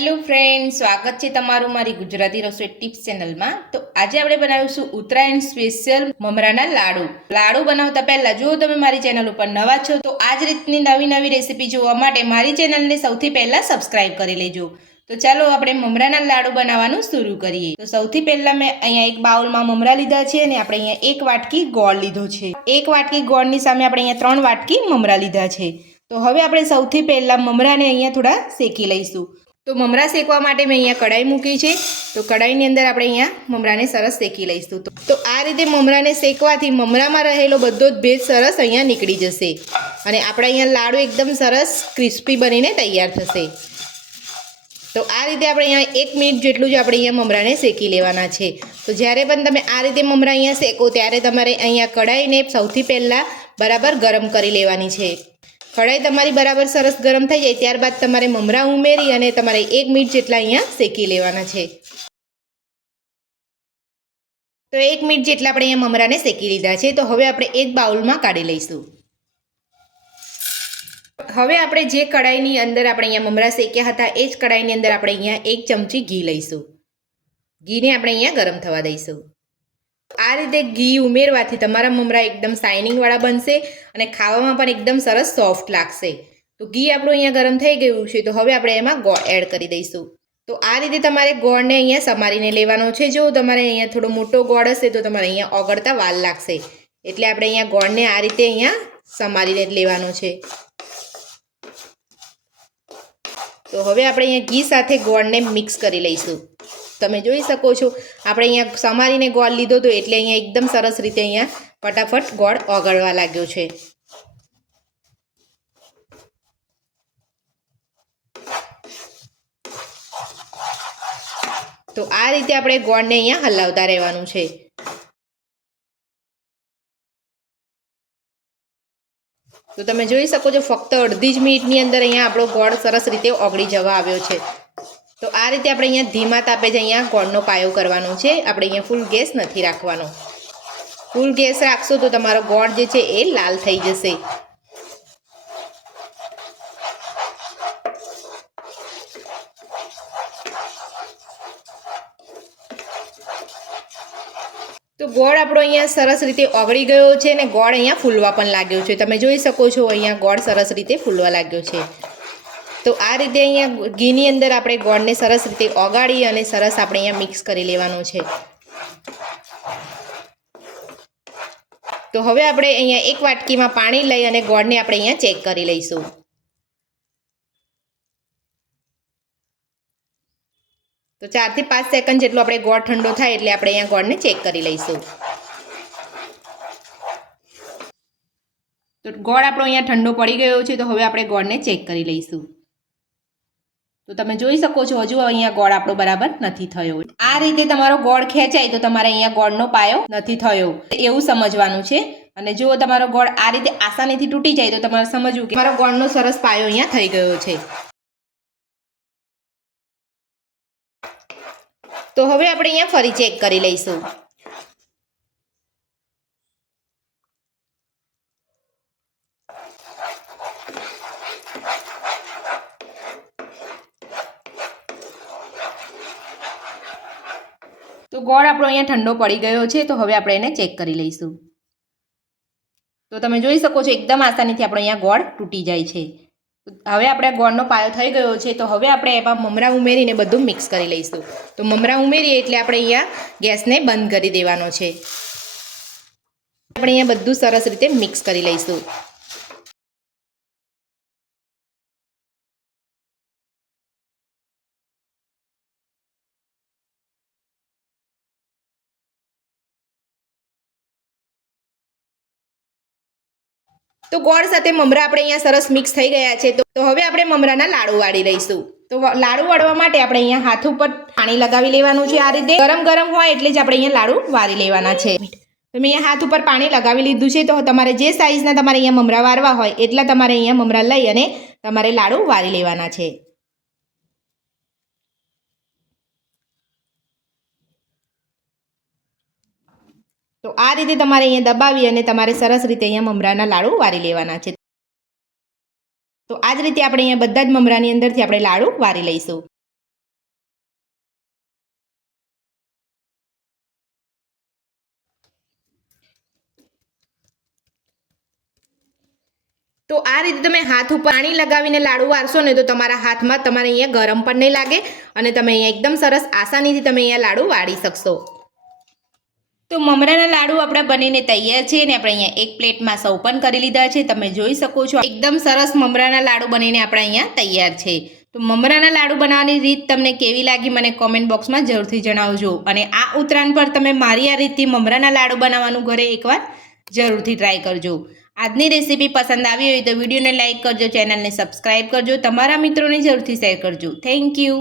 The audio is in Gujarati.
હેલો ફ્રેન્ડ સ્વાગત છે તમારું મારી ગુજરાતી રસોઈ ટિપ્સ ચેનલમાં તો આજે આપણે બનાવીશું ઉત્તરાયણ સ્પેશિયલ મમરાના લાડુ. લાડુ બનાવતા પહેલા જો તમે મારી ચેનલ ઉપર નવા છો, તો આ જ રીતની નવી નવી રેસીપી જોવા માટે મારી ચેનલને સૌથી પહેલા સબસ્ક્રાઇબ કરી લેજો. તો ચાલો આપણે મમરાના લાડુ બનાવવાનું શરૂ કરીએ. તો સૌથી પહેલા મેં અહીંયા એક બાઉલમાં મમરા લીધા છે અને આપણે અહીંયા એક વાટકી ગોળ લીધો છે. એક વાટકી ગોળની સામે આપણે અહીંયા ત્રણ વાટકી મમરા લીધા છે. તો હવે આપણે સૌથી પહેલા મમરાને અહીંયા થોડા શેકી લઈશું. તો મમરા શેકવા માટે મેં અહીંયા કઢાઈ મૂકી છે. તો કઢાઈની અંદર આપણે અહીંયા મમરાને સરસ શેકી લઈશું. તો આ રીતે મમરાને શેકવાથી મમરામાં રહેલો બધો જ ભેજ સરસ અહીંયા નીકળી જશે. અને આપણે અહીંયા લાડુ એકદમ સરસ ક્રિસ્પી બનીને તૈયાર થશે. તો આ રીતે આપણે અહીંયા એક મિનિટ જેટલું જ આપણે અહીંયા મમરાને શેકી લેવાના છે. તો જ્યારે પણ તમે આ રીતે મમરા અહીંયા શેકો, ત્યારે તમારે અહીંયા કઢાઈને સૌથી પહેલાં બરાબર ગરમ કરી લેવાની છે. કઢાઈ તમારી બરાબર સરસ ગરમ થઈ જાય ત્યારબાદ તમારે મમરા ઉમેરી અને તમારે એક મિનિટ જેટલા અહીંયા શેકી લેવાના છે. તો એક મિનિટ જેટલા આપણે અહીંયા મમરાને શેકી લીધા છે. તો હવે આપણે એક બાઉલમાં કાઢી લઈશું. હવે આપણે જે કઢાઈની અંદર આપણે અહીંયા મમરા શેક્યા હતા એ જ કઢાઈની અંદર આપણે અહીંયા એક ચમચી ઘી લઈશું. ઘીને આપણે અહીંયા ગરમ થવા દઈશું. આ રીતે ઘી ઉમેરવાથી તમારા મમરા એકદમ શાઇનિંગવાળા બનશે અને ખાવામાં પણ એકદમ સરસ સોફ્ટ લાગશે. તો ઘી આપણું અહીંયા ગરમ થઈ ગયું છે, તો હવે આપણે એમાં ગોળ એડ કરી દઈશું. તો આ રીતે તમારે ગોળને અહીંયા સમારીને લેવાનો છે. જો તમારે અહીંયા થોડો મોટો ગોળ હશે, તો તમારે અહીંયા ઓગળતા વાલ લાગશે. એટલે આપણે અહીંયા ગોળને આ રીતે અહીંયા સમારીને લેવાનો છે. તો હવે આપણે અહીંયા ઘી સાથે ગોળને મિક્સ કરી લઈશું. તમે જોઈ શકો છો. આપણે અહીંયા સમારીને ગોળ લીધો હતો એટલે અહીંયા એકદમ સરસ રીતે અહીંયા ફટાફટ ગોળ ઓગળવા લાગ્યો છે. તો આ રીતે આપણે ગોળને અહીંયા હલાવતા રહેવાનું છે. તો તમે જોઈ શકો છો ફક્ત અડધી જ મિનિટની અંદર અહીંયા આપણો ગોળ સરસ રીતે ઓગળી જવા આવ્યો છે. તો આ રીતે આપણે અહીંયા ધીમા તાપે જ અહીંયા ગોળનો પાયો કરવાનો છે. આપણે અહીંયા ફૂલ ગેસ નથી રાખવાનો. ફૂલ ગેસ રાખશો તો તમારો ગોળ જે છે એ લાલ થઈ જશે. તો ગોળ આપણો અહીંયા સરસ રીતે ઓગળી ગયો છે અને ગોળ અહીંયા ફૂલવા પણ લાગ્યો છે. તમે જોઈ શકો છો અહીંયા ગોળ સરસ રીતે ફૂલવા લાગ્યો છે. તો આ રીતે અહીંયા ઘીની અંદર આપણે ગોળને સરસ રીતે ઓગાળી અને સરસ આપણે અહીંયા મિક્સ કરી લેવાનું છે. તો હવે આપણે અહીંયા એક વાટકીમાં પાણી લઈ અને ગોળને આપણે અહીંયા ચેક કરી લઈશું. તો ચારથી પાંચ સેકન્ડ જેટલો આપણે ગોળ ઠંડો થાય એટલે આપણે અહીંયા ગોળને ચેક કરી લઈશું. તો ગોળ આપણો અહીંયા ઠંડો પડી ગયો છે, તો હવે આપણે ગોળને ચેક કરી લઈશું. તો તમે જોઈ શકો છો, હજુ અહીંયા ગોળ આપણો બરાબર નથી થયો. આ રીતે તમારો ગોળ ખેંચાય તો તમારે અહીંયા ગોળનો પાયો નથી થયો. એવું સમજવાનું છે. અને જો તમારો ગોળ આ રીતે આસાનીથી તૂટી જાય તો તમારે સમજવું કે મારો ગોળનો સરસ પાયો અહીંયા થઈ ગયો છે. તો હવે આપણે અહીંયા ફરી ચેક કરી લઈશું. તો ગોળ આપણો અહીંયા ઠંડો પડી ગયો છે, તો હવે આપણે એને ચેક કરી લઈશું. તો તમે જોઈ શકો છો, એકદમ આસાનીથી આપણો અહીંયા ગોળ તૂટી જાય છે. હવે આપણે ગોળનો પાયો થઈ ગયો છે, તો હવે આપણે એમાં મમરા ઉમેરીને બધું મિક્સ કરી લઈશું. તો મમરા ઉમેરીએ એટલે આપણે અહીંયા ગેસને બંધ કરી દેવાનો છે. આપણે અહીંયા બધું સરસ રીતે મિક્સ કરી લઈશું. તો ગોળ સાથે મમરા આપણે અહીંયા સરસ મિક્સ થઈ ગયા છે. તો હવે આપણે મમરાના લાડુ વાળી લઈશું. તો લાડુ વાળવા માટે આપણે અહીંયા હાથ ઉપર પાણી લગાવી લેવાનું છે આ રીતે. ગરમ ગરમ હોય એટલે જ આપણે અહીંયા લાડુ વાળી લેવાના છે. તો મેં અહીંયા હાથ ઉપર પાણી લગાવી લીધું છે તો તમારે જે સાઇઝના તમારે અહીંયા મમરા વારવા હોય એટલા તમારે અહીંયા મમરા લઈ અને તમારે લાડુ વાળી લેવાના છે. તો આ રીતે તમારે અહીંયા દબાવી અને તમારે સરસ રીતે અહીંયા મમરાના લાડુ વારી લેવાના છે. તો આ જ રીતે આપણે અહીંયા બધા જ મમરાની અંદરથી આપણે લાડુ વારી લઈશું. તો આ રીતે તમે હાથ ઉપર પાણી લગાવીને લાડુ વારશો ને તો તમારા હાથમાં તમારે અહીંયા ગરમ પણ નહીં લાગે અને તમે અહીંયા એકદમ સરસ આસાનીથી તમે અહીંયા લાડુ વાળી શકશો. તો મમરાના લાડુ આપણા બનીને તૈયાર છે ને આપણે અહીંયા એક પ્લેટમાં સૌ પણ કરી લીધા છે. તમે જોઈ શકો છો એકદમ સરસ મમરાના લાડુ બનીને આપણે અહીંયા તૈયાર છે. તો મમરાના લાડુ બનાવવાની રીત તમને કેવી લાગી મને કોમેન્ટ બોક્સમાં જરૂરથી જણાવજો. અને આ ઉત્તરાયણ પર તમે મારી આ રીતથી મમરાના લાડુ બનાવવાનું ઘરે એકવાર જરૂરથી ટ્રાય કરજો. આજની રેસીપી પસંદ આવી હોય તો વિડીયોને લાઇક કરજો ચેનલને સબસ્ક્રાઈબ કરજો. તમારા મિત્રોને જરૂરથી શેર કરજો. Thank you